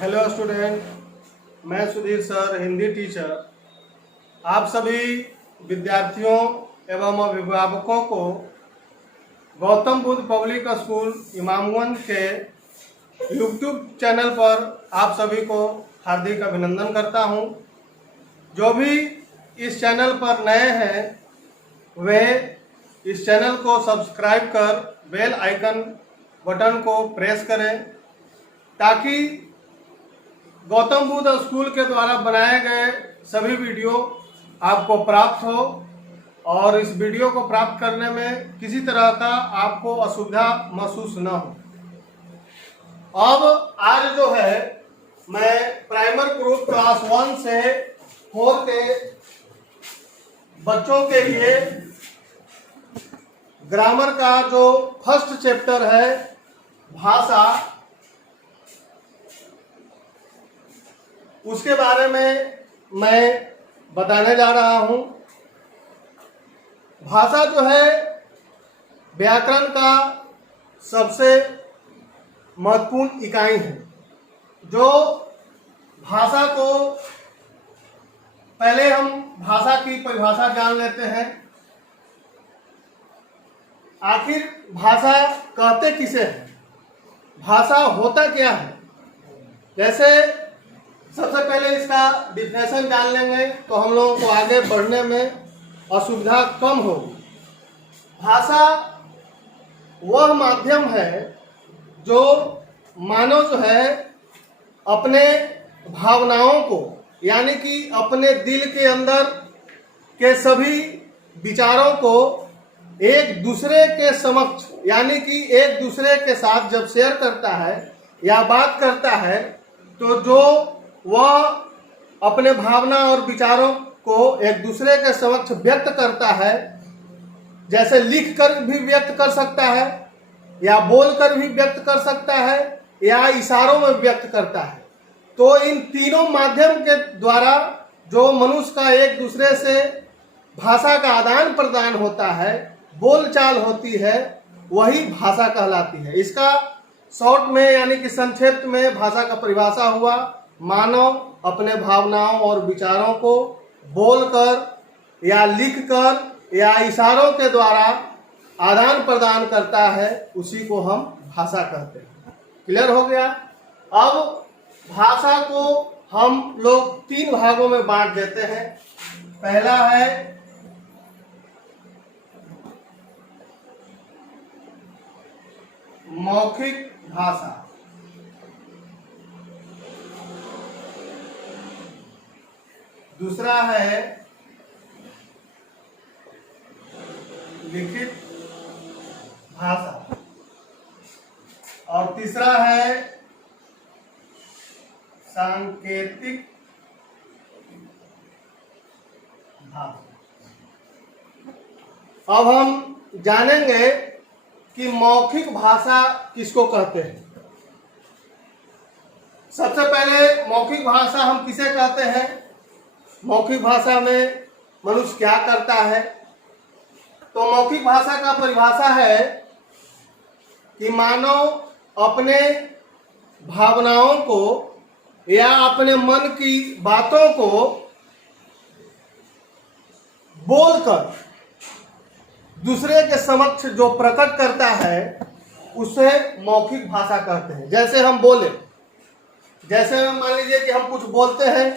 Hello student, मैं Sudhir sir, Hindi teacher. आप सभी विद्यार्थियों एवं अभिभावकों को गौतम बुद्ध पब्लिक स्कूल इमामगंज के यूट्यूब चैनल पर आप सभी को हार्दिक अभिनंदन करता हूं। जो भी इस चैनल पर नए हैं वे इस चैनल को सब्सक्राइब कर बेल आइकन बटन को प्रेस करें ताकि गौतम बुद्ध स्कूल के द्वारा बनाए गए सभी वीडियो आपको प्राप्त हो और इस वीडियो को प्राप्त करने में किसी तरह का आपको असुविधा महसूस न हो। अब आज जो है मैं प्राइमर ग्रुप क्लास 1 से 4 के बच्चों के लिए ग्रामर का जो फर्स्ट चैप्टर है भाषा, उसके बारे में मैं बताने जा रहा हूं। भाषा जो है व्याकरण का सबसे महत्वपूर्ण इकाई है। जो भाषा को पहले हम भाषा की परिभाषा जान लेते हैं। आखिर भाषा कहते किसे हैं, भाषा होता क्या है। जैसे सबसे पहले इसका डिफिनेशन जान लेंगे तो हम लोगों को आगे बढ़ने में असुविधा कम होगी। भाषा वह माध्यम है जो मानव जो है अपने भावनाओं को, यानी कि अपने दिल के अंदर के सभी विचारों को एक दूसरे के समक्ष, यानी कि एक दूसरे के साथ जब शेयर करता है या बात करता है तो जो वह अपने भावना और विचारों को एक दूसरे के समक्ष व्यक्त करता है, जैसे लिख कर भी व्यक्त कर सकता है या बोल कर भी व्यक्त कर सकता है या इशारों में व्यक्त करता है। तो इन तीनों माध्यम के द्वारा जो मनुष्य का एक दूसरे से भाषा का आदान प्रदान होता है, बोलचाल होती है, वही भाषा कहलाती है। इसका शॉर्ट में यानी कि संक्षिप्त में भाषा का परिभाषा हुआ, मानव अपने भावनाओं और विचारों को बोलकर या लिखकर या इशारों के द्वारा आदान प्रदान करता है, उसी को हम भाषा कहते हैं। क्लियर हो गया। अब भाषा को हम लोग 3 भागों में बांट देते हैं। पहला है मौखिक भाषा, दूसरा है लिखित भाषा और तीसरा है सांकेतिक भाषा। अब हम जानेंगे कि मौखिक भाषा किसको कहते हैं। सबसे पहले मौखिक भाषा हम किसे कहते हैं, मौखिक भाषा में मनुष्य क्या करता है। तो मौखिक भाषा का परिभाषा है कि मानव अपने भावनाओं को या अपने मन की बातों को बोलकर दूसरे के समक्ष जो प्रकट करता है उसे मौखिक भाषा कहते हैं। जैसे हम बोले, जैसे मान लीजिए कि हम कुछ बोलते हैं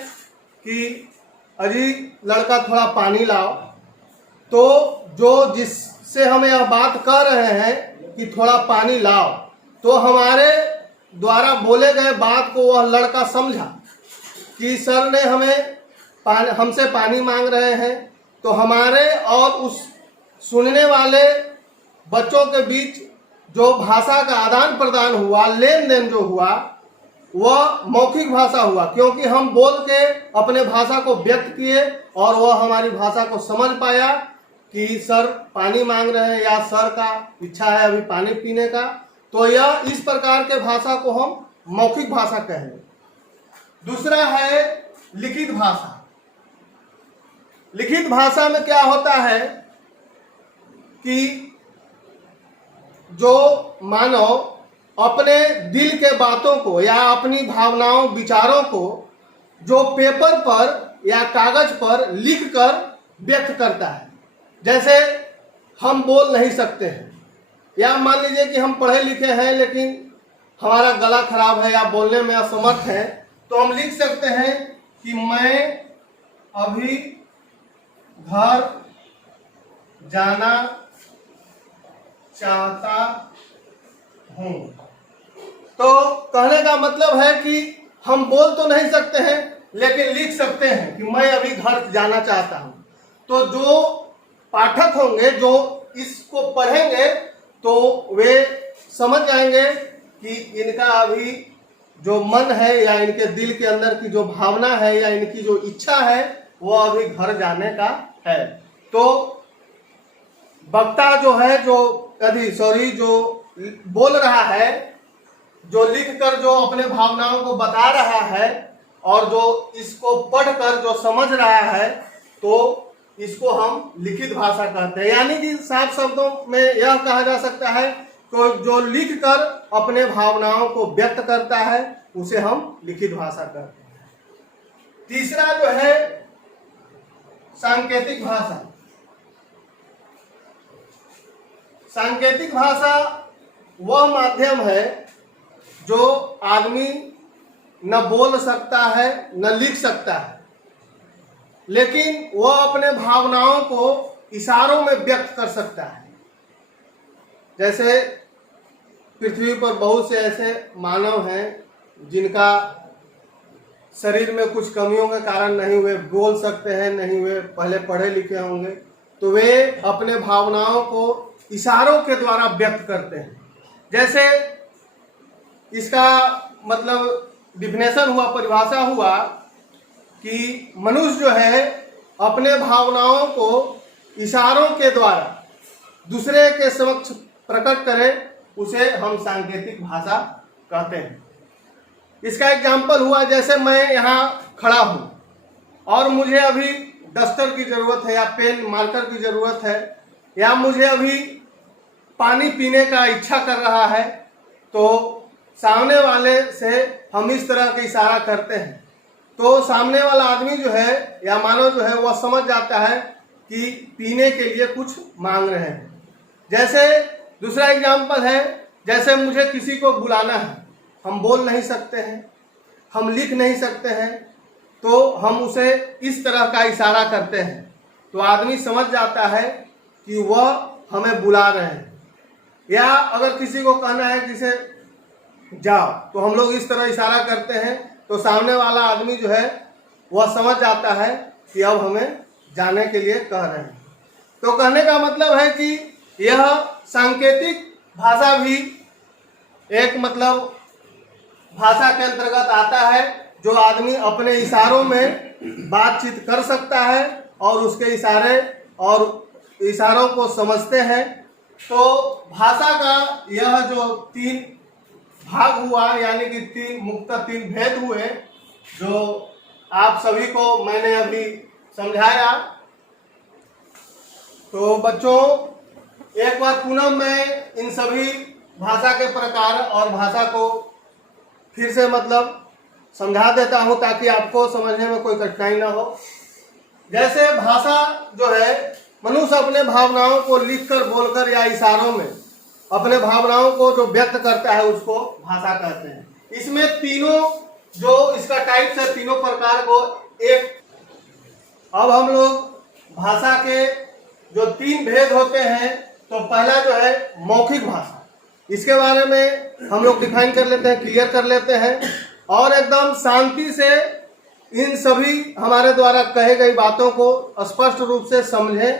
कि अजी लड़का थोड़ा पानी लाओ, तो जो जिससे हम यह बात कर रहे हैं कि थोड़ा पानी लाओ, तो हमारे द्वारा बोले गए बात को वह लड़का समझा कि सर ने हमसे पानी मांग रहे हैं। तो हमारे और उस सुनने वाले बच्चों के बीच जो भाषा का आदान प्रदान हुआ, लेन देन जो हुआ, वह मौखिक भाषा हुआ, क्योंकि हम बोल के अपने भाषा को व्यक्त किए और वह हमारी भाषा को समझ पाया कि सर पानी मांग रहे हैं या सर का इच्छा है अभी पानी पीने का। तो यह इस प्रकार के भाषा को हम मौखिक भाषा कहेंगे। दूसरा है लिखित भाषा। लिखित भाषा में क्या होता है कि जो मानव अपने दिल के बातों को या अपनी भावनाओं विचारों को जो पेपर पर या कागज पर लिखकर व्यक्त करता है। जैसे हम बोल नहीं सकते हैं, या मान लीजिए कि हम पढ़े लिखे हैं लेकिन हमारा गला खराब है या बोलने में असमर्थ है, तो हम लिख सकते हैं कि मैं अभी घर जाना चाहता हूं। तो कहने का मतलब है कि हम बोल तो नहीं सकते हैं लेकिन लिख सकते हैं कि मैं अभी घर जाना चाहता हूं। तो जो पाठक होंगे, जो इसको पढ़ेंगे, तो वे समझ जाएंगे कि इनका अभी जो मन है या इनके दिल के अंदर की जो भावना है या इनकी जो इच्छा है वो अभी घर जाने का है। तो वक्ता जो है, जो बोल रहा है, जो लिखकर जो अपने भावनाओं को बता रहा है और जो इसको पढ़कर जो समझ रहा है, तो इसको हम लिखित भाषा कहते हैं। यानी कि साफ शब्दों में यह कहा जा सकता है कि जो लिखकर अपने भावनाओं को व्यक्त करता है उसे हम लिखित भाषा कहते हैं। तीसरा जो है सांकेतिक भाषा। सांकेतिक भाषा वह माध्यम है जो आदमी न बोल सकता है न लिख सकता है, लेकिन वह अपने भावनाओं को इशारों में व्यक्त कर सकता है। जैसे पृथ्वी पर बहुत से ऐसे मानव हैं जिनका शरीर में कुछ कमियों के कारण नहीं वे बोल सकते हैं, नहीं वे पहले पढ़े लिखे होंगे, तो वे अपने भावनाओं को इशारों के द्वारा व्यक्त करते हैं। जैसे इसका मतलब डिफिनेशन हुआ, परिभाषा हुआ कि मनुष्य जो है अपने भावनाओं को इशारों के द्वारा दूसरे के समक्ष प्रकट करे, उसे हम सांकेतिक भाषा कहते हैं। इसका एग्जाम्पल हुआ, जैसे मैं यहाँ खड़ा हूँ और मुझे अभी डस्टर की ज़रूरत है या पेन मार्कर की ज़रूरत है, या मुझे अभी पानी पीने का इच्छा कर रहा है, तो सामने वाले से हम इस तरह के इशारा करते हैं, तो सामने वाला आदमी जो है या मानव जो है वह समझ जाता है कि पीने के लिए कुछ मांग रहे हैं। जैसे दूसरा एग्जाम्पल है, जैसे मुझे किसी को बुलाना है, हम बोल नहीं सकते हैं, हम लिख नहीं सकते हैं, तो हम उसे इस तरह का इशारा करते हैं, तो आदमी समझ जाता है कि वह हमें बुला रहे हैं। या अगर किसी को कहना है किसे जाओ, तो हम लोग इस तरह इशारा करते हैं, तो सामने वाला आदमी जो है वह समझ जाता है कि अब हमें जाने के लिए कह रहे हैं। तो कहने का मतलब है कि यह सांकेतिक भाषा भी एक मतलब भाषा के अंतर्गत आता है, जो आदमी अपने इशारों में बातचीत कर सकता है और उसके इशारों को समझते हैं। तो भाषा का यह जो 3 भाग हुआ, यानी कि 3 भेद हुए, जो आप सभी को मैंने अभी समझाया। तो बच्चों, एक बार पुनः मैं इन सभी भाषा के प्रकार और भाषा को फिर से मतलब समझा देता हूं ताकि आपको समझने में कोई कठिनाई ना हो। जैसे भाषा जो है, मनुष्य अपने भावनाओं को लिखकर, बोलकर या इशारों में अपने भावनाओं को जो व्यक्त करता है उसको भाषा कहते हैं। इसमें तीनों जो इसका टाइप्स है, तीनों प्रकार को एक। अब हम लोग भाषा के जो 3 भेद होते हैं, तो पहला जो है मौखिक भाषा, इसके बारे में हम लोग डिफाइन कर लेते हैं, क्लियर कर लेते हैं, और एकदम शांति से इन सभी हमारे द्वारा कहे गई बातों को स्पष्ट रूप से समझें,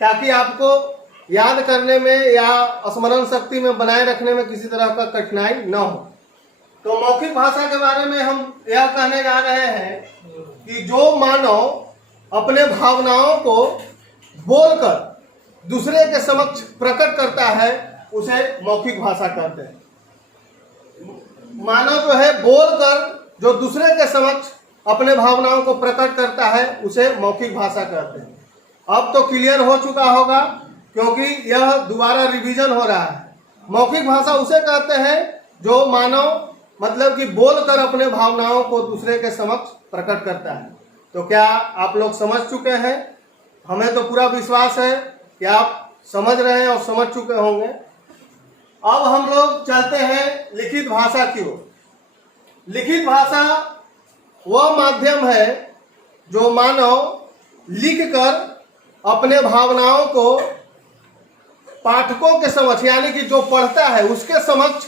ताकि आपको याद करने में या स्मरण शक्ति में बनाए रखने में किसी तरह का कठिनाई न हो। तो मौखिक भाषा के बारे में हम यह कहने जा रहे हैं कि जो मानव अपने भावनाओं को बोलकर दूसरे के समक्ष प्रकट करता है उसे मौखिक भाषा कहते हैं। मानव जो है बोलकर जो दूसरे के समक्ष अपने भावनाओं को प्रकट करता है उसे मौखिक भाषा कहते हैं। अब तो क्लियर हो चुका होगा, क्योंकि यह दोबारा रिवीजन हो रहा है। मौखिक भाषा उसे कहते हैं जो मानव मतलब कि बोलकर अपने भावनाओं को दूसरे के समक्ष प्रकट करता है। तो क्या आप लोग समझ चुके हैं? हमें तो पूरा विश्वास है कि आप समझ रहे हैं और समझ चुके होंगे। अब हम लोग चलते हैं लिखित भाषा की ओर। लिखित भाषा वह माध्यम है जो मानव लिखकर अपने भावनाओं को पाठकों के समक्ष यानी कि जो पढ़ता है उसके समक्ष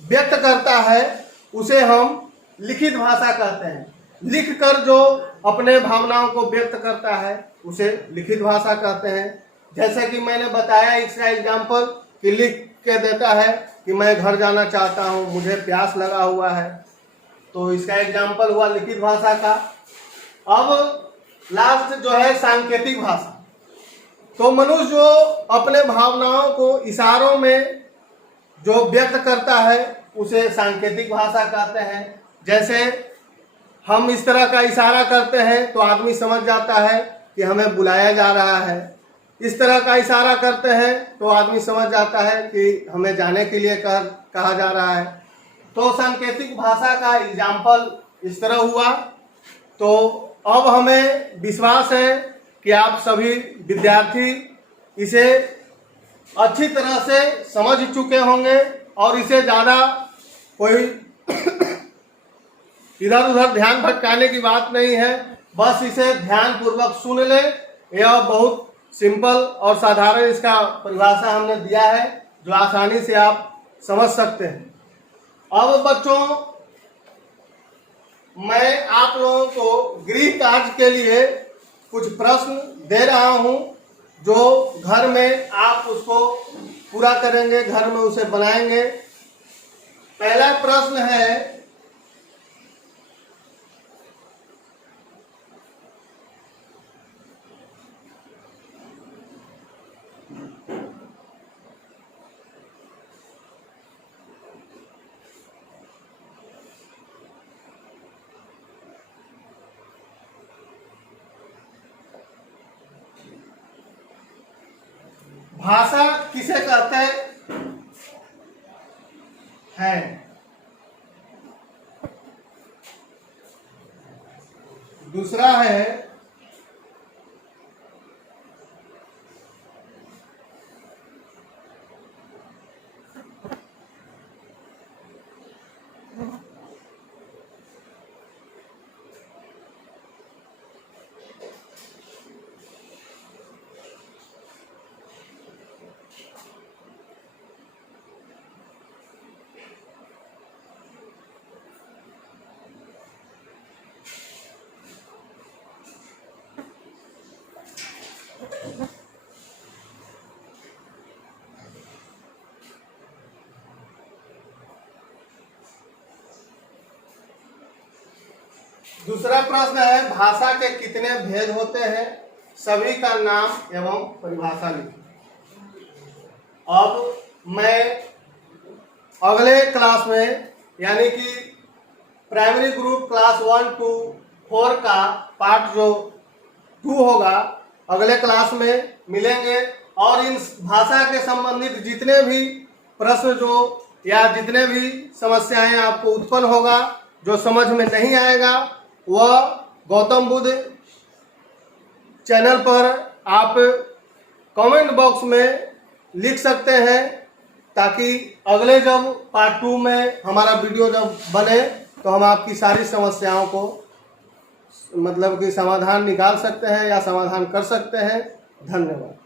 व्यक्त करता है, उसे हम लिखित भाषा कहते हैं। लिखकर जो अपने भावनाओं को व्यक्त करता है उसे लिखित भाषा कहते हैं। जैसे कि मैंने बताया इसका एग्जाम्पल कि लिख के देता है कि मैं घर जाना चाहता हूँ, मुझे प्यास लगा हुआ है, तो इसका एग्जाम्पल हुआ लिखित भाषा का। अब लास्ट जो है सांकेतिक भाषा। तो मनुष्य जो अपने भावनाओं को इशारों में जो व्यक्त करता है उसे सांकेतिक भाषा कहते हैं। जैसे हम इस तरह का इशारा करते हैं तो आदमी समझ जाता है कि हमें बुलाया जा रहा है। इस तरह का इशारा करते हैं तो आदमी समझ जाता है कि हमें जाने के लिए कहा जा रहा है। तो सांकेतिक भाषा का एग्जाम्पल इस तरह हुआ। तो अब हमें विश्वास है कि आप सभी विद्यार्थी इसे अच्छी तरह से समझ चुके होंगे और इसे ज़्यादा कोई इधर उधर ध्यान भटकाने की बात नहीं है। बस इसे ध्यान पूर्वक सुन ले। यह बहुत सिंपल और साधारण इसका परिभाषा हमने दिया है जो आसानी से आप समझ सकते हैं। अब बच्चों, मैं आप लोगों को गृह कार्य के लिए कुछ प्रश्न दे रहा हूं जो घर में आप उसको पूरा करेंगे, घर में उसे बनाएंगे। पहला प्रश्न है, भाषा किसे कहते हैं? दूसरा है, दूसरा प्रश्न है, भाषा के कितने भेद होते हैं? सभी का नाम एवं परिभाषा लिखिए। अब मैं अगले क्लास में यानी कि प्राइमरी ग्रुप क्लास 1 to 4 का पार्ट जो 2 होगा, अगले क्लास में मिलेंगे और इन भाषा के संबंधित जितने भी प्रश्न जो या जितने भी समस्याएं आपको उत्पन्न होगा, जो समझ में नहीं आएगा, वह गौतम बुद्ध चैनल पर आप कमेंट बॉक्स में लिख सकते हैं, ताकि अगले जब पार्ट 2 में हमारा वीडियो जब बने तो हम आपकी सारी समस्याओं को मतलब कि समाधान निकाल सकते हैं या समाधान कर सकते हैं। धन्यवाद।